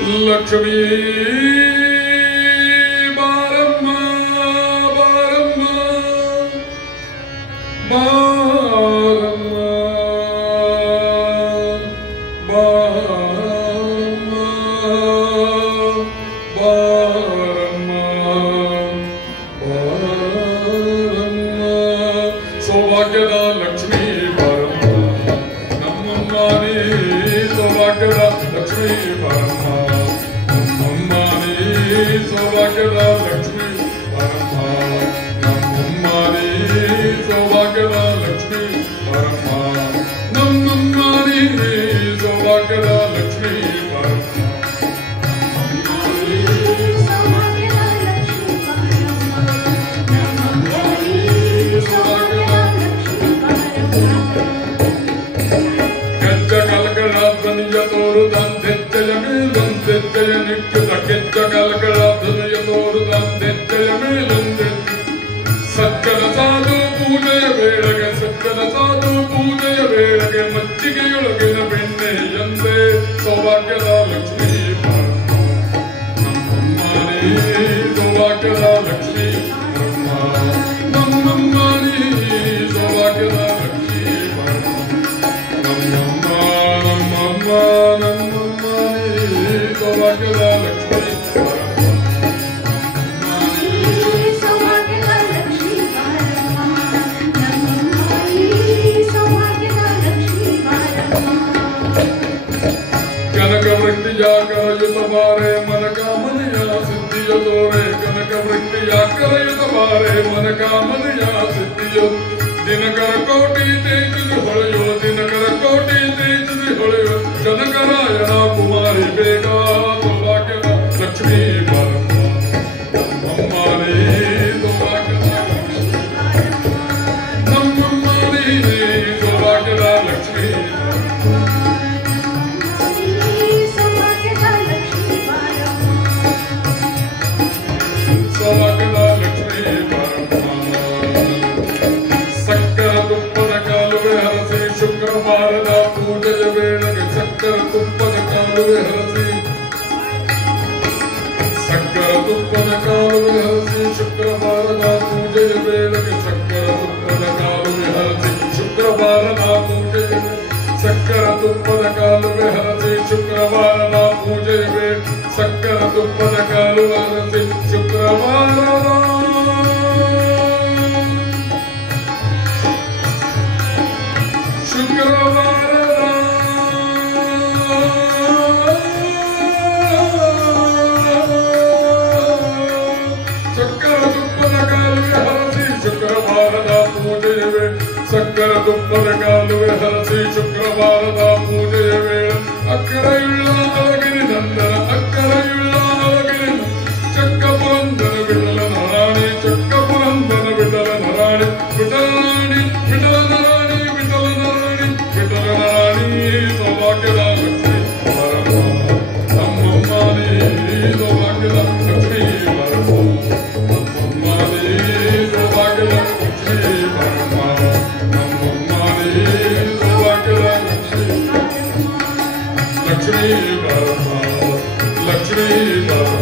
ಲಕ್ಷ್ಮೀ ಬಾರಮ್ಮ ಬಾರಮ್ಮ ಬಾರಮ್ಮ ಬಾರಮ್ಮ ಬಾರಮ್ಮ ಬಾರಮ್ಮ ಸೌಭಾಗ್ಯದ ಲಕ್ಷ್ಮೀ ಬಾರಮ್ಮ ನಮ್ಮಮ್ಮನೇ ಸೌಭಾಗ್ಯದ ಲಕ್ಷ್ಮೀ ಬಾರಮ್ಮ ನಮ್ಮಮ್ಮನೇ ಸೌಭಾಗ್ಯದ ಲಕ್ಷ್ಮೀ ಬಾರಮ್ಮ ನಮ್ಮಮ್ಮನೇ ಸೌಭಾಗ್ಯದ ಲಕ್ಷ್ಮೀ ಬಾರಮ್ಮ ನಮ್ಮಮ್ಮನೇ ಸೌಭಾಗ್ಯದ ಲಕ್ಷ್ಮೀ ಬಾರಮ್ಮ ತೋರು ದಂತೆಚ್ಚಯ ಮೇಲೊಂದೆಚ್ಚಯ ನಿಕ್ಕುತ್ತ ಕೆಚ್ಚ ಕಲಕಳ ಧ್ವನಿಯ ತೋರು ದಂತೆಚ್ಚಯ ಮೇಲೊಂದೆಚ್ಚ ಸಜ್ಜನ ಸಾಧು ಪೂಜೆಯ ವೇಳೆಗೆ ಸಜ್ಜನ ಸಾಧು ಪೂಜೆಯ ವೇಳೆಗೆ ಮಜ್ಜಿಗೆಯೊಳಗಿನ ಬೆಣ್ಣೆ ಎಂದೇ ಸೌಭಾಗ್ಯದ ಲಕ್ಷ್ಮೀ ನಮ್ಮಮ್ಮನೇ ಸೌಭಾಗ್ಯದ ಲಕ್ಷ್ಮೀ ನಮ್ಮಮ್ಮನೇ ಸೌಭಾಗ್ಯದ ಲಕ್ಷ್ಮೀ ನಮ್ಮಮ್ಮ ನಮ್ಮಮ್ಮ ನಮ್ಮಮ್ಮನೇ ಸೌಭಾಗ್ಯದ ಲಕ್ಷ್ಮೀ ಕನಕವೃಷ್ಟಿಯಾಕರಯುತ ಬಾರೆ ಮನಕಾಮನೆಯ ಸಿದ್ಧಿಯ ತೋರೆ ಕನಕವೃಷ್ಟಿಯಾಕರಯುತ ಬಾರೆ ಮನಕಾಮನೆಯ ಸಿದ್ಧಿಯ ದಿನಕರ ಕೋಟಿ ತೇಜುದಿ ಹೊಳೆಯೋ ದಿನಕರ ಕೋಟಿ ತೇಜುದಿ ಹೊಳೆಯೋ ಜನಕರಾಯಣ ಕುಮಾರಿ ಬೇಗ ಸೌಭಾಗ್ಯದ ಲಕ್ಷ್ಮೀ ಬಾರಮ್ಮ ನಮ್ಮಮ್ಮನೇ ಸೌಭಾಗ್ಯದ ನಮ್ಮಮ್ಮನೇ ಸೌಭಾಗ್ಯದ ಲಕ್ಷ್ಮೀ ಸೌಭಾಗ್ಯದ ಲಕ್ಷ್ಮೀ ಬಾರಮ್ಮ ಸಕ್ಕರ ತುಪ್ಪದ ಕಾಲುವೆ ಹರಸಿ ಶುಕ್ರವಾರದ ಪೂಜೆಯ ವೇಳೆಗೆ ಸಕ್ಕರ ತುಪ್ಪದ ಕಾಲುವೆ ಹರಸಿ ಸಕ್ಕರ ತುಪ್ಪದ ಕಾಲುವೆ ಹರಸಿ ಶುಕ್ರವಾರದ ಪೂಜೆಯ ವೇಳೆಗೆ ಸಕ್ಕರ ತುಪ್ಪದ ಕಾಲುವೆ ಹರಸಿ ಶುಕ್ರವಾರದ ಪೂಜೆಯ ಸಕ್ಕರ ತುಪ್ಪದ ಕಾಲುವೆ ಹರಸಿ ಶುಕ್ರವಾರದ ಪೂಜೆಯ ವೇಳೆ ಸಕ್ಕರ ತುಪ್ಪದ ಕಾಲುವೆ ಹರಸಿ ಶುಕ್ರವಾರದ ಶುಕ್ರವಾರದ ಪೂಜೆಯ ವೇಳೆ ಸಕ್ಕರ ತುಪ್ಪದ ಕಾಲುವೆ ಹರಸಿ ಶುಕ್ರವಾರದ ಪೂಜೆಯ ವೇಳೆ ಅಕ್ಕರೆಯುಳ್ಳ ಅಲಗಿರಿ ನಂದನ ಅಕ್ಕರೆಯುಳ್ಳ ಅಲಗಿರಿ ಚಕ್ಕ ಪುರಂದನ ವಿಠಲ ನಾರಾಯಣಿ ಚಕ್ಕ ಪುರಂದನ ವಿಠಲ ನಾರಾಯಣಿ ವಿಠಲನಾರಾಯಣಿ ವಿಠಲನಾರಾಯಣಿ ವಿಠಲನಾರಾಯಣಿ ವಿಠಲನಾರಾಯಣಿ ಸೌಭಾಗ್ಯದ ಲಕ್ಷ್ಮೀ ಬಾರಮ್ಮ ನಮ್ಮಮ್ಮನೇ ಸೌಭಾಗ್ಯದ ಲಕ್ಷ್ಮೀ ಬಾರಮ್ಮ ನಮ್ಮಮ್ಮನೇ ಸೌಭಾಗ್ಯದ ಲಕ್ಷ್ಮೀ ಬಾರಮ್ಮ ನಮ್ಮಮ್ಮನೇ ಸೌಭಾಗ್ಯದ ಲಕ್ಷ್ಮೀ ಬಾರಮ್ಮ ಲಕ್ಷ್ಮೀ ಬಾರಮ್ಮ